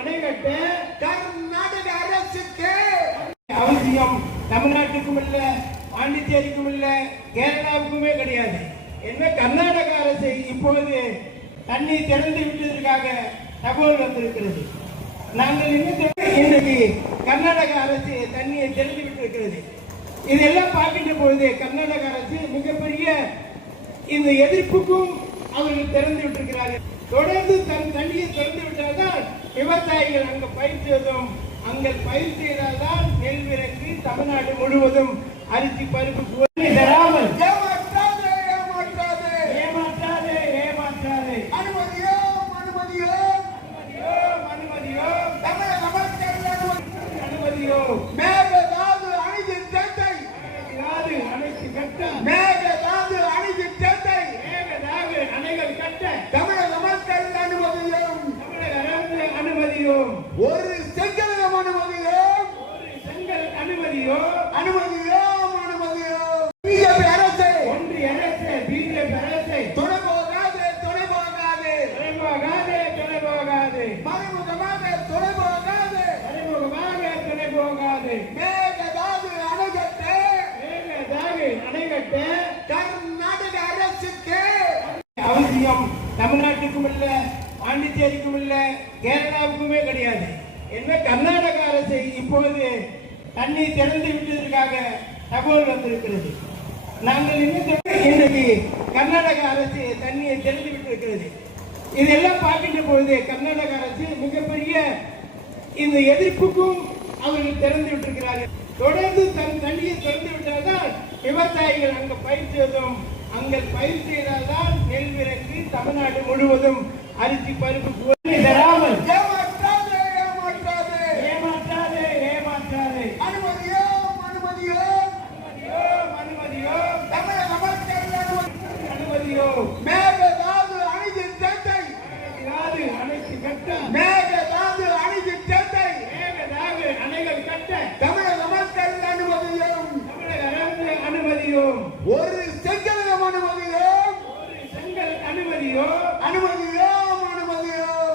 அணை கட்ட கர்நாடக அரசுக்கு அவசியம் தமிழ்நாட்டுக்கும் இல்ல, பாண்டிச்சேரிக்கும் இல்ல, கேரளாவுக்குமே கிடையாது. என்ன கர்நாடக அரசு இப்போது தண்ணீர் திறந்து விட்டதற்காக தகவல் வந்திருக்கிறது. நாங்கள் இன்றைக்கு கர்நாடக அரசு தண்ணியை திறந்து விட்டிருக்கிறது. இதெல்லாம் பார்க்கின்ற பொழுது கர்நாடக அரசு மிகப்பெரிய இந்த எதிர்ப்புக்கும் அவர்கள் திறந்து விட்டிருக்கிறார்கள். தொடர்ந்து தண்ணியை திறந்து விட்டால்தான் விவசாயிகள் அங்கு பயிர் செய்வதும், அங்கே பயிர் செய்தால்தான் நெல் விறகு தமிழ்நாடு முழுவதும் அரிசி பருப்பு தராமல் மேகதாது அணையின் திட்டத்தை மேகதாது அணையின் திட்டத்தை அணைகள் கட்ட தமிழக மக்கள் அனுமதியும் அனுமதியும் ஒரு செங்கலம் அனுமதியும் அனுமதியும் பிஜேபி அரசு ஒன்றிய அரசு பிஜேபி அரசை துணை போகாது மறைமுகமாக துணை போகாது மேகதாது அணை கட்ட கர்நாடக அரசுக்கு அவசியம் தமிழ்நாட்டுக்கும் இல்ல, பாண்டிச்சேரிக்கும் இல்ல, கேரளாவுக்குமே கிடையாது. என்ன கர்நாடக அரசு இப்போது தண்ணீர் திறந்து விட்டதற்காக தகவல் வந்திருக்கிறது. நாங்கள் இன்றைக்கு கர்நாடக அரசு தண்ணியை திறந்து விட்டிருக்கிறது. இதெல்லாம் பார்க்கின்ற பொழுது கர்நாடக அரசு மிகப்பெரிய இந்த எதிர்ப்புக்கும் அவர்கள் திறந்து விட்டிருக்கிறார்கள். தொடர்ந்து தண்ணியை திறந்து விட்டால்தான் விவசாயிகள் அங்கு பயிர் செய்வதும், அங்கே பயிர் செய்தால்தான் நெல் விறகு தமிழ்நாடு முழுவதும் அரிசி பருப்பு தராமல் ஏமாற்றாதே அனுமதியும் தமிழக மக்கள் அனுமதியும் மேகதாது அணையின் திட்டத்தை அணைத்து கட்ட மேகதாது அணையின் திட்டத்தை அணைகள் கட்ட